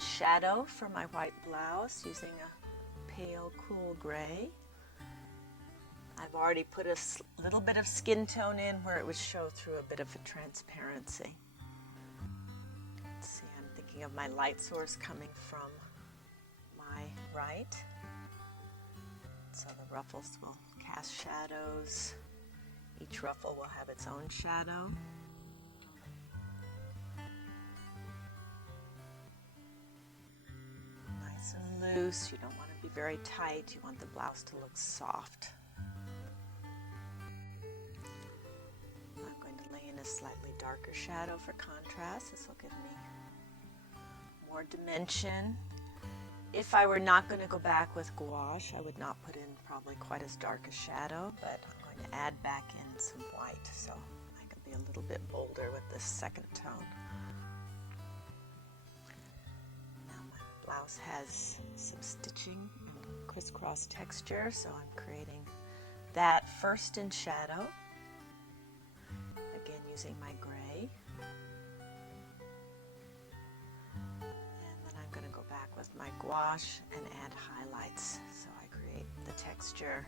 shadow for my white blouse using a pale cool gray. I've already put a little bit of skin tone in where it would show through a bit of a transparency. Let's see, I'm thinking of my light source coming from my right. So the ruffles will cast shadows. Each ruffle will have its own shadow. Nice and loose. You don't want to be very tight. You want the blouse to look soft. I'm going to lay in a slightly darker shadow for contrast. This will give me more dimension. If I were not going to go back with gouache, I would not put in probably quite as dark a shadow, but I'm going to add back in some white so I can be a little bit bolder with this second tone. Now my blouse has some stitching and crisscross texture, so I'm creating that first in shadow, again using my gray. With my gouache and add highlights, so I create the texture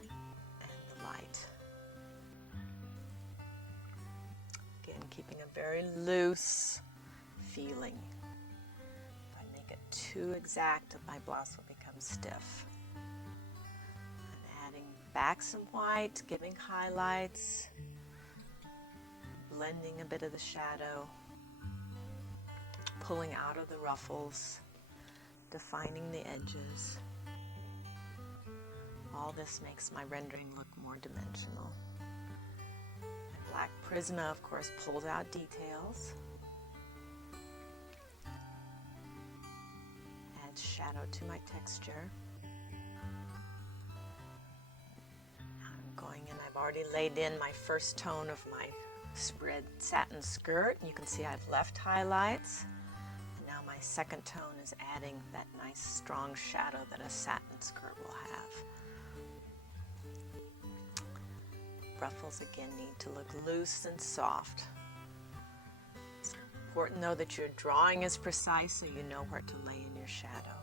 and the light. Again, keeping a very loose feeling. If I make it too exact, my blouse will become stiff. I'm adding back some white, giving highlights, blending a bit of the shadow, pulling out of the ruffles, defining the edges. All this makes my rendering look more dimensional. My black Prisma, of course, pulls out details, adds shadow to my texture. I'm going in, I've already laid in my first tone of my red satin skirt, and you can see I've left highlights. My second tone is adding that nice strong shadow that a satin skirt will have. Ruffles again need to look loose and soft. It's important though that your drawing is precise so you know where to lay in your shadow.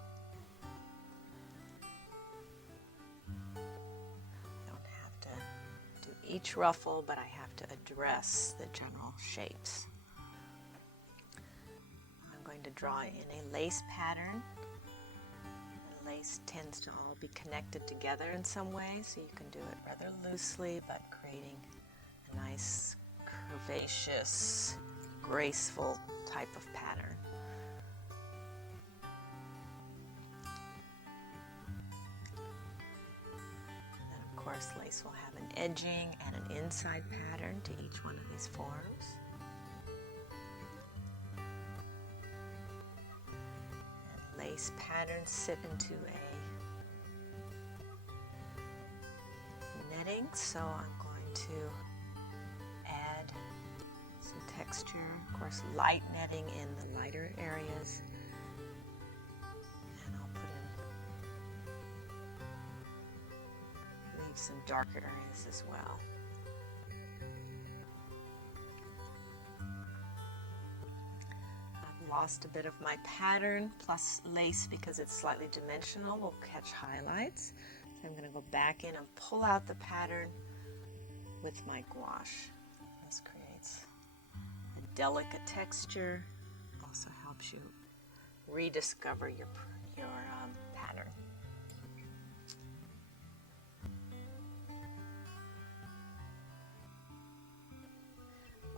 I don't have to do each ruffle, but I have to address the general shapes. To draw in a lace pattern. The lace tends to all be connected together in some way, so you can do it rather loosely, but creating a nice, curvaceous, graceful type of pattern. Then, of course, lace will have an edging and an inside pattern to each one of these forms. Lace patterns sit into a netting, so I'm going to add some texture, of course light netting in the lighter areas, and I'll leave some darker areas as well. Lost a bit of my pattern, plus lace, because it's slightly dimensional, will catch highlights. So I'm going to go back in and pull out the pattern with my gouache. This creates a delicate texture, also helps you rediscover your pattern.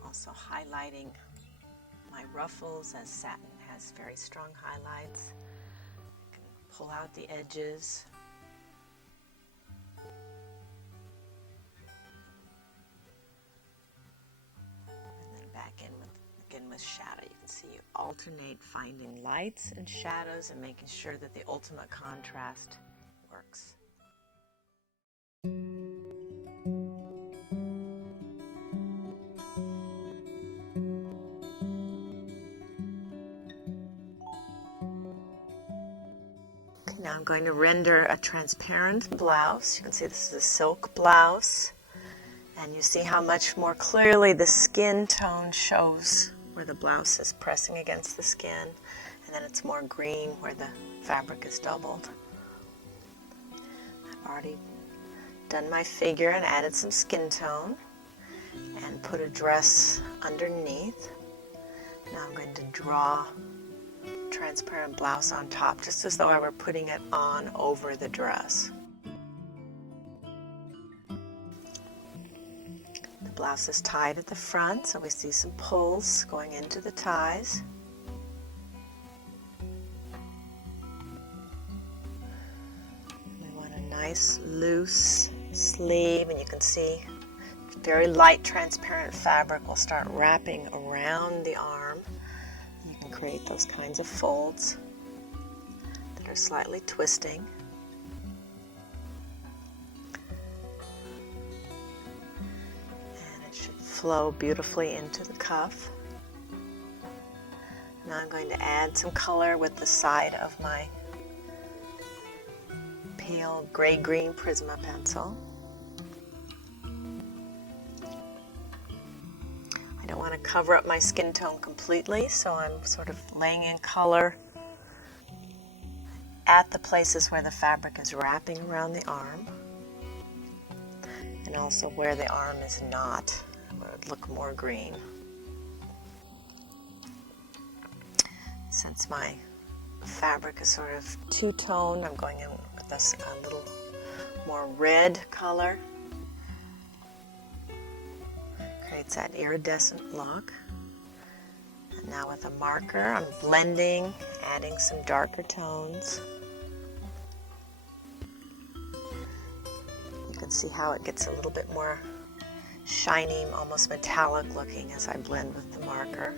Also highlighting my ruffles, as satin has very strong highlights. I can pull out the edges. And then back in with shadow. You can see you alternate finding lights and shadows and making sure that the ultimate contrast works. Now I'm going to render a transparent blouse. You can see this is a silk blouse, and you see how much more clearly the skin tone shows where the blouse is pressing against the skin, and then it's more green where the fabric is doubled. I've already done my figure and added some skin tone and put a dress underneath. Now I'm going to draw transparent blouse on top, just as though I were putting it on over the dress. The blouse is tied at the front, so we see some pulls going into the ties. We want a nice loose sleeve, and you can see very light transparent fabric will start wrapping around the arm. You can create those kinds of folds that are slightly twisting. And it should flow beautifully into the cuff. Now I'm going to add some color with the side of my pale gray-green Prisma pencil. I don't want to cover up my skin tone completely, so I'm sort of laying in color at the places where the fabric is wrapping around the arm, and also where the arm is not, where it would look more green. Since my fabric is sort of two-tone, I'm going in with this a little more red color. Creates that iridescent look. And now with a marker, I'm blending, adding some darker tones. You can see how it gets a little bit more shiny, almost metallic looking as I blend with the marker.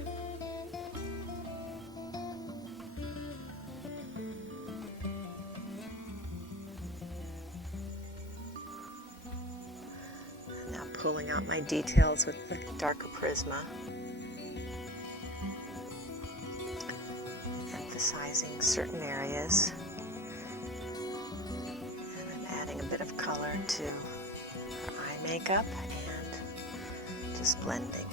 Pulling out my details with the darker Prisma, emphasizing certain areas, and I'm adding a bit of color to her eye makeup and just blending.